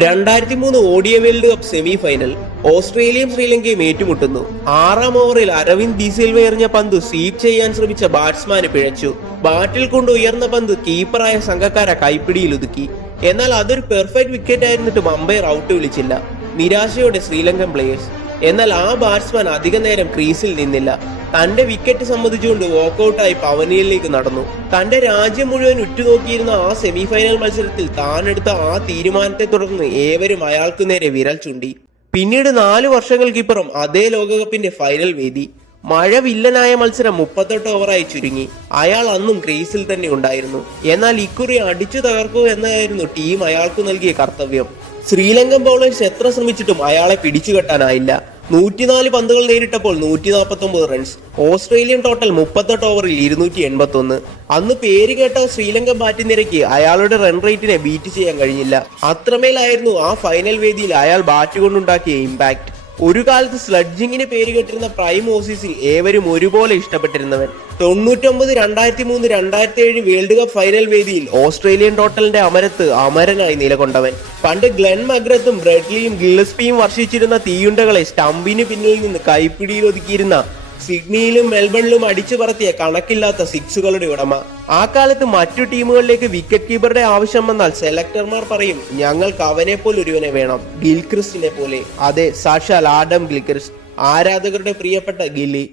2003 ഓഡിയ world cup semi final ഓസ്ട്രേലിയയും ശ്രീലങ്കയും ഏറ്റുമുട്ടുന്നു. 6ാം ഓവറിൽ അരവിന്ദ് ഡിസിൽവ എറിഞ്ഞ പന്ത് സ്വീപ്പ് ചെയ്യാൻ ശ്രമിച്ച ബാറ്റ്സ്മാന് പിഴച്ചു. ബാറ്റിൽ കൊണ്ട് ഉയർന്ന പന്ത് കീപ്പറായ സംഘക്കാര കൈപ്പിടിയിൽ ഒതുക്കി. എന്നാൽ അതൊരു പെർഫെക്റ്റ് വിക്കറ്റ് ആയിരുന്നിട്ടും അമ്പയർ ഔട്ട് വിളിച്ചില്ല. നിരാശയോടെ ശ്രീലങ്കൻ പ്ലേയേഴ്സ്. എന്നാൽ ആ ബാറ്റ്സ്മാൻ അധിക നേരം ക്രീസിൽ നിന്നില്ല. തന്റെ വിക്കറ്റ് സമ്മതിച്ചുകൊണ്ട് വോക്കൌട്ടായി പവനിയലിലേക്ക് നടന്നു. തന്റെ രാജ്യം മുഴുവൻ ഉറ്റുനോക്കിയിരുന്ന ആ സെമിഫൈനൽ മത്സരത്തിൽ താനെടുത്ത ആ തീരുമാനത്തെ തുടർന്ന് ഏവരും അയാൾക്കു നേരെ വിരൽ ചൂണ്ടി. പിന്നീട് 4 വർഷങ്ങൾക്കിപ്പുറം അതേ ലോകകപ്പിന്റെ ഫൈനൽ വേദി. മഴ വില്ലനായ മത്സരം 38 ഓവറായി ചുരുങ്ങി. അയാൾ അന്നും ക്രീസിൽ തന്നെ ഉണ്ടായിരുന്നു. എന്നാൽ ഇക്കുറി അടിച്ചു തകർക്കുക എന്നതായിരുന്നു ടീം അയാൾക്കു നൽകിയ കർത്തവ്യം. ശ്രീലങ്കൻ ബൗളേഴ്സ് എത്ര ശ്രമിച്ചിട്ടും അയാളെ പിടിച്ചുകെട്ടാനായില്ല. 104 പന്തുകൾ നേരിട്ടപ്പോൾ 149 റൺസ്. ഓസ്ട്രേലിയൻ ടോട്ടൽ 38 ഓവറിൽ 281. അന്ന് പേര് കേട്ട ശ്രീലങ്കൻ ബാറ്റിംഗ് നിരക്ക് അയാളുടെ റൺ റേറ്റിനെ ബീറ്റ് ചെയ്യാൻ കഴിഞ്ഞില്ല. അത്രമേലായിരുന്നു ആ ഫൈനൽ വേദിയിൽ അയാൾ ബാറ്റ് കൊണ്ടുണ്ടാക്കിയ ഇമ്പാക്ട്. ഒരു കാലത്ത് സ്ലഡ്ജിങ്ങിന് പേര് കേട്ടിരുന്ന പ്രൈം ഓസീസിൽ ഏവരും ഒരുപോലെ ഇഷ്ടപ്പെട്ടിരുന്നവൻ. 99, 2003, 2007 വേൾഡ് കപ്പ് ഫൈനൽ വേദിയിൽ ഓസ്ട്രേലിയൻ ടോട്ടലിന്റെ അമരത്ത് അമരനായി നിലകൊണ്ടവൻ. പണ്ട് ഗ്ലെൻ മഗ്രത്തും ബ്രെഡ്ലിയും ഗില്ലസ്പിയും വർഷിച്ചിരുന്ന തീയുണ്ടകളെ സ്റ്റംപിന് പിന്നിൽ നിന്ന് കൈപ്പിടിയിൽ ഒതുക്കിയിരുന്ന, സിഡ്നിയിലും മെൽബണിലും അടിച്ചു പറത്തിയ കണക്കില്ലാത്ത സിക്സുകളുടെ ഉടമ. ആ കാലത്ത് മറ്റു ടീമുകളിലേക്ക് വിക്കറ്റ് കീപ്പറുടെ ആവശ്യം വന്നാൽ സെലക്ടർമാർ പറയും, ഞങ്ങൾക്ക് അവനെ പോലെ ഒരുവനെ വേണം, ഗിൽക്രിസ്റ്റിനെ പോലെ. അതെ, സാക്ഷാൽ ആഡം ഗിൽക്രിസ്റ്റ്, ആരാധകരുടെ പ്രിയപ്പെട്ട ഗില്ലി.